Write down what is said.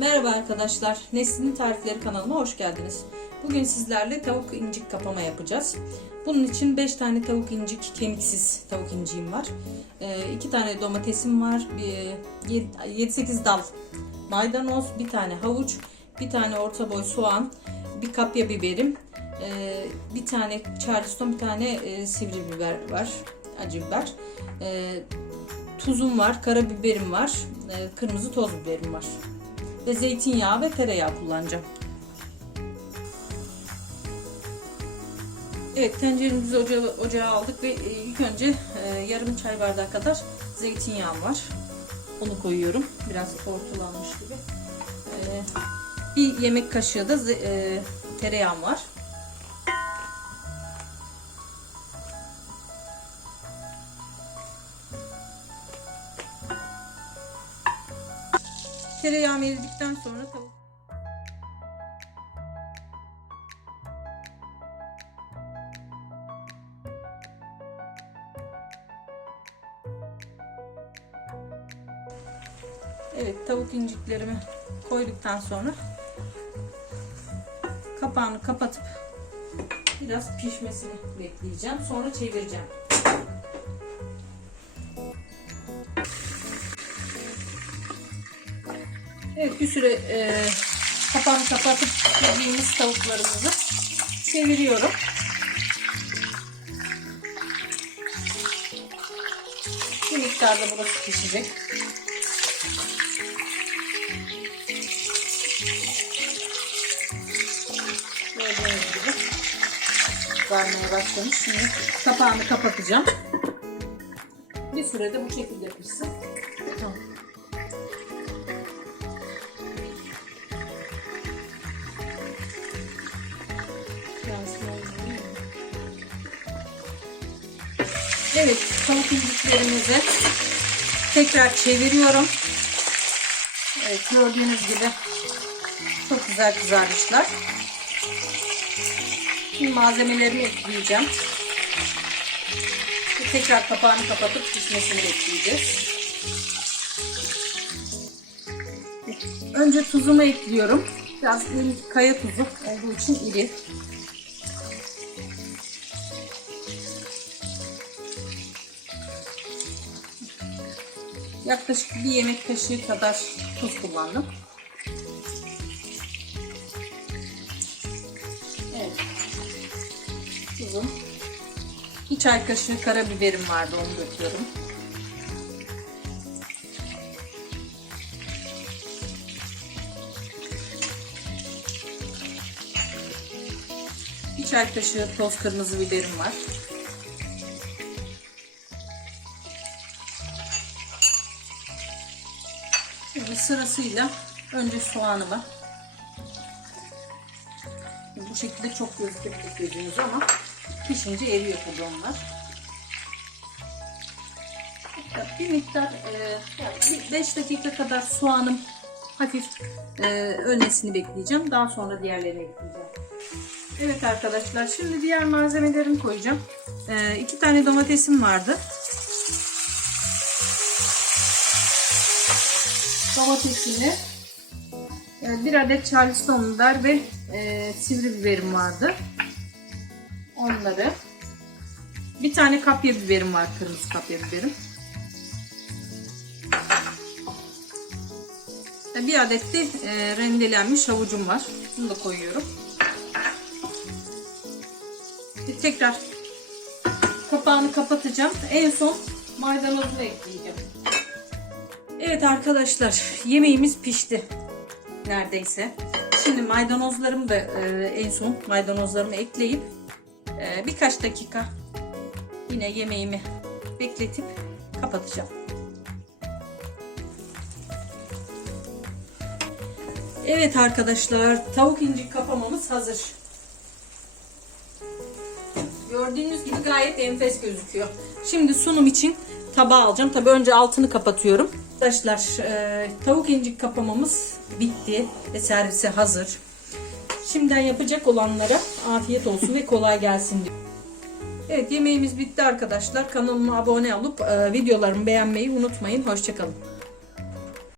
Merhaba arkadaşlar, Nesli'nin Tarifleri kanalıma hoş geldiniz. Bugün sizlerle tavuk incik kapama yapacağız. Bunun için 5 tane tavuk incik, kemiksiz tavuk inciğim var. 2 tane domatesim var, 7-8 dal maydanoz, bir tane havuç, bir tane orta boy soğan, bir kapya biberim, e, bir tane charleston, bir tane e, sivri biber var, acı biber. E, Tuzum var, karabiberim var, e, kırmızı toz biberim var ve zeytinyağı ve tereyağı kullanacağım. Evet tenceremizi ocağa, ocağa aldık ve e, ilk önce e, yarım çay bardağı kadar zeytinyağım var. Onu koyuyorum. Biraz tortulanmış gibi. E, bir yemek kaşığı da e, tereyağım var. Tereyağım eridikten sonra tavuk Evet tavuk inciklerimi koyduktan sonra kapağını kapatıp biraz pişmesini bekleyeceğim. Sonra çevireceğim. Evet bir süre e, kapağını kapatıp yediğimiz tavuklarımızı çeviriyorum. Bir miktarda burası pişecek. Gördüğünüz gibi varmaya başlamış. Şimdi kapağını kapatacağım. Bir sürede bu şekilde pişsin. Tamam. Evet, tavuk inciklerimizi tekrar çeviriyorum. Evet, gördüğünüz gibi çok güzel kızarmışlar. Şimdi malzemelerimi ekleyeceğim. Tekrar kapağını kapatıp pişmesini bekleyeceğiz. Önce tuzumu ekliyorum. Biraz kaya tuzu olduğu için iri. Yaklaşık bir yemek kaşığı kadar tuz kullandım. Evet. Tuzum. Bir çay kaşığı karabiberim vardı onu döküyorum. Bir çay kaşığı toz kırmızı biberim var. Sırasıyla önce soğanımı bu şekilde çok gözükebilir gözünüz ama pişince eriyor tabii onlar. Bir miktar e, yani 5 dakika kadar soğanım hafif e, ölmesini bekleyeceğim. Daha sonra diğerlerini ekleyeceğim. Evet arkadaşlar şimdi diğer malzemelerimi koyacağım. E, iki tane domatesim vardı. Domatesini, e, bir adet charleston biber ve e, sivri biberim vardı. Onları. Bir tane kapya biberim var, kırmızı kapya biberim. E, Bir adet de rendelenmiş havucum var. Bunu da koyuyorum. Tekrar kapağını kapatacağım. En son maydanozu ekleyeceğim. Evet arkadaşlar yemeğimiz pişti neredeyse. Şimdi maydanozlarımı da e, en son maydanozlarımı ekleyip e, birkaç dakika yine yemeğimi bekletip kapatacağım. Evet arkadaşlar tavuk incik kapamamız hazır. Gördüğünüz gibi gayet enfes gözüküyor. Şimdi sunum için tabağa alacağım. Tabii önce altını kapatıyorum. Arkadaşlar e, tavuk incik kapamamız bitti ve servise hazır. Şimdiden yapacak olanlara afiyet olsun ve kolay gelsin diyorum. Evet yemeğimiz bitti arkadaşlar. Kanalıma abone olup e, videolarımı beğenmeyi unutmayın. Hoşçakalın.